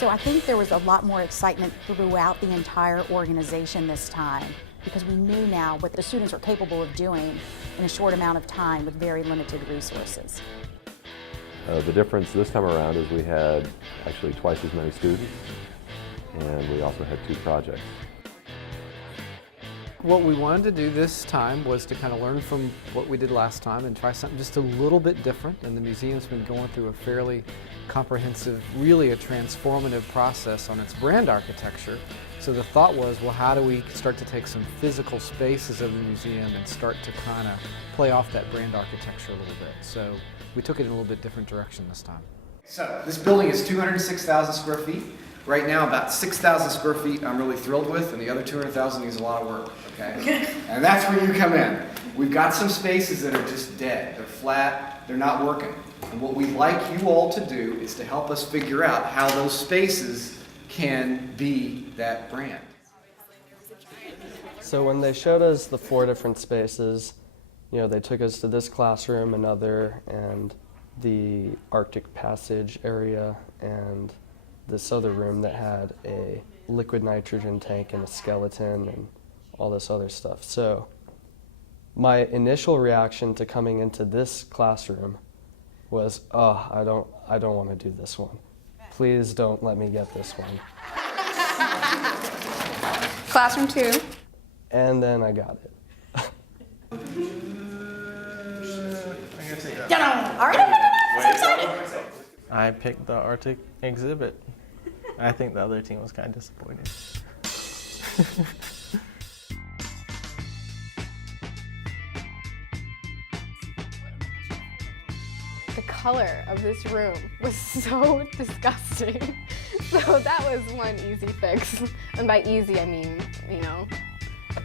So I think there was a lot more excitement throughout the entire organization this time, because we knew now what the students are capable of doing in a short amount of time with very limited resources. The difference this time around is we had actually twice as many students, and we also had 2 projects. What we wanted to do this time was to kind of learn from what we did last time and try something just a little bit different. And the museum's been going through a fairly comprehensive, really a transformative process on its brand architecture. So the thought was, well, how do we start to take some physical spaces of the museum and start to kind of play off that brand architecture a little bit. So we took it in a little bit different direction this time. So this building is 206,000 square feet. Right now, about 6,000 square feet I'm really thrilled with, and the other 200,000 needs a lot of work, okay? And that's where you come in. We've got some spaces that are just dead. They're flat, they're not working. And what we'd like you all to do is to help us figure out how those spaces can be that brand. So when they showed us the 4 different spaces, they took us to this classroom, another, and the Arctic Passage area, and this other room that had a liquid nitrogen tank and a skeleton and all this other stuff. So my initial reaction to coming into this classroom was, oh, I don't want to do this one. Please don't let me get this one. Classroom 2. And then I got it. I picked the Arctic exhibit. I think the other team was kind of disappointed. The color of this room was so disgusting. So that was one easy fix. And by easy, I mean,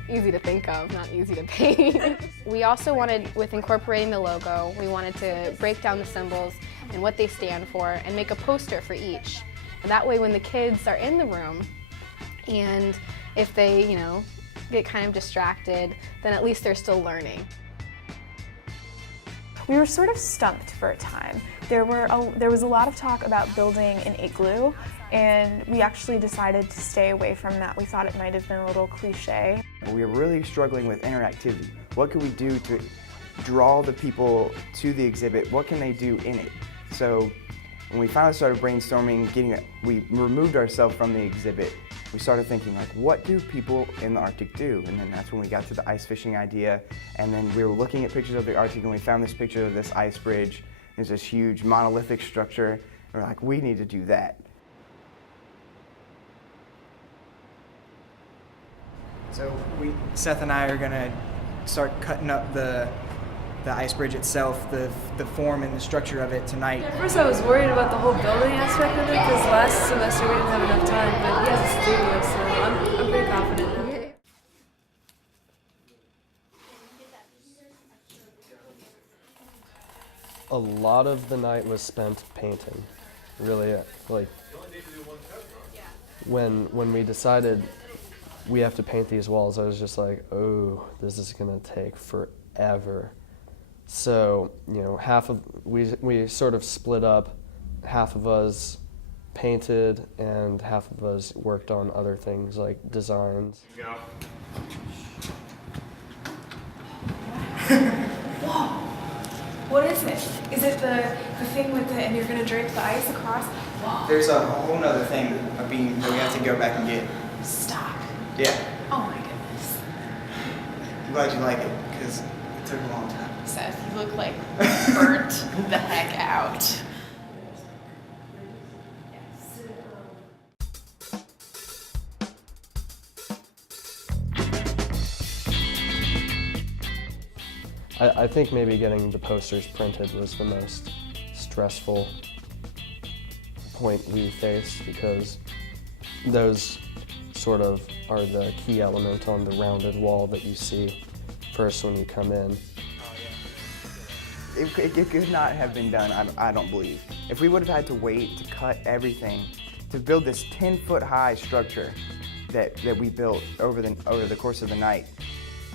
easy to think of, not easy to paint. We also wanted, with incorporating the logo, we wanted to break down the symbols and what they stand for and make a poster for each. And that way when the kids are in the room and if they, get kind of distracted, then at least they're still learning. We were sort of stumped for a time. There was a lot of talk about building an igloo, and we actually decided to stay away from that. We thought it might have been a little cliche. We were really struggling with interactivity. What could we do to draw the people to the exhibit? What can they do in it? So when we finally started brainstorming, we removed ourselves from the exhibit. We started thinking, like, what do people in the Arctic do? And then that's when we got to the ice fishing idea. And then we were looking at pictures of the Arctic, and we found this picture of this ice bridge. There's this huge monolithic structure. And we're like, we need to do that. So Seth and I are gonna start cutting up the ice bridge itself, the form and the structure of it tonight. At first I was worried about the whole building aspect of it because last semester we didn't have enough time, but he has a studio, so I'm pretty confident. A lot of the night was spent painting. Really, like, when we decided we have to paint these walls, I was just like, oh, this is gonna take forever. So, we sort of split up. Half of us painted and half of us worked on other things like designs. Go. Whoa! What is it? Is it the thing with and you're gonna drape the ice across? Whoa. There's a whole other thing, a beam that we have to go back and get. Stop. Yeah. Oh my goodness. I'm glad you like it, because it took a long time. Seth, you look like burnt the heck out. I think maybe getting the posters printed was the most stressful point we faced, because those sort of are the key element on the rounded wall that you see first when you come in. It could not have been done, I don't believe. If we would have had to wait to cut everything to build this 10-foot high structure that we built over the course of the night,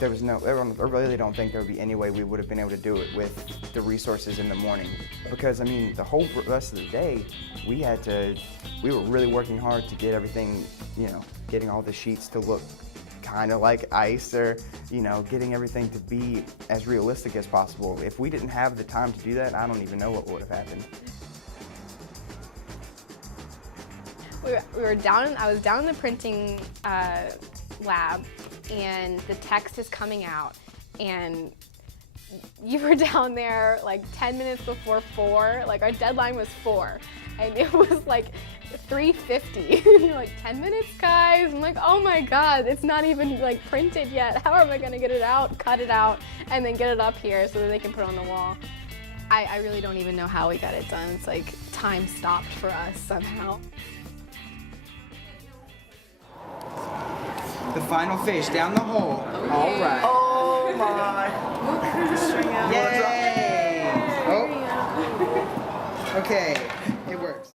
I really don't think there would be any way we would have been able to do it with the resources in the morning. Because I mean, the whole rest of the day, we were really working hard to get everything, you know, getting all the sheets to look kind of like ice, or, you know, getting everything to be as realistic as possible. If we didn't have the time to do that, I don't even know what would have happened. I was down in the printing lab, and the text is coming out, and you were down there like 10 minutes before 4, like our deadline was 4, and it was like 3:50. You're like, 10 minutes, guys? I'm like, oh my God, it's not even like printed yet. How am I gonna get it out, cut it out, and then get it up here so that they can put it on the wall? I really don't even know how we got it done. It's like time stopped for us somehow. The final fish down the hole. Okay. All right. Oh my! Yay! Oh. Okay, it works.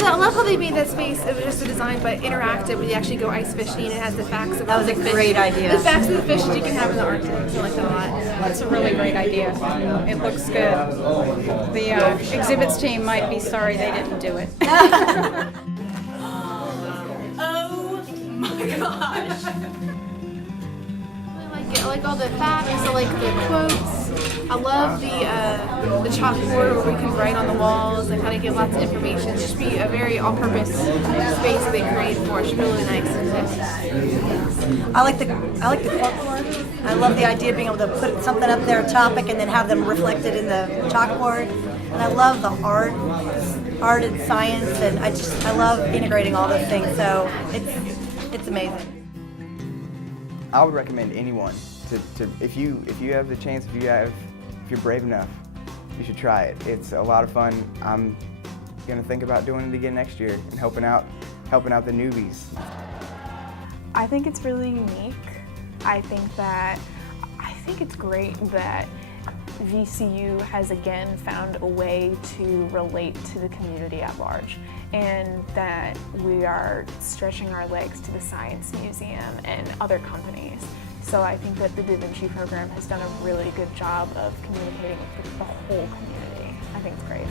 I love how they made that space. It was just a design, but interactive, where you actually go ice fishing. It has the facts of That was a great idea. The facts of the fish that you can have in the Arctic. I like that a lot. That's a really great idea. It looks good. The exhibits team might be sorry they didn't do it. Oh my gosh! I like all the facts. I like the quotes. I love the chalkboard where we can write on the walls and kind of give lots of information. It's just be a very all-purpose space that they created for us. It's really nice. I like the chalkboard. I love the idea of being able to put something up there, a topic, and then have them reflected in the chalkboard. And I love the art and science, and I love integrating all those things. So it's amazing. I would recommend anyone to if you have the chance, if you're brave enough, you should try it. It's a lot of fun. I'm gonna think about doing it again next year and helping out the newbies. I think it's really unique. I think it's great that VCU has again found a way to relate to the community at large, and that we are stretching our legs to the Science Museum and other companies. So I think that the Da Vinci program has done a really good job of communicating with the whole community. I think it's great.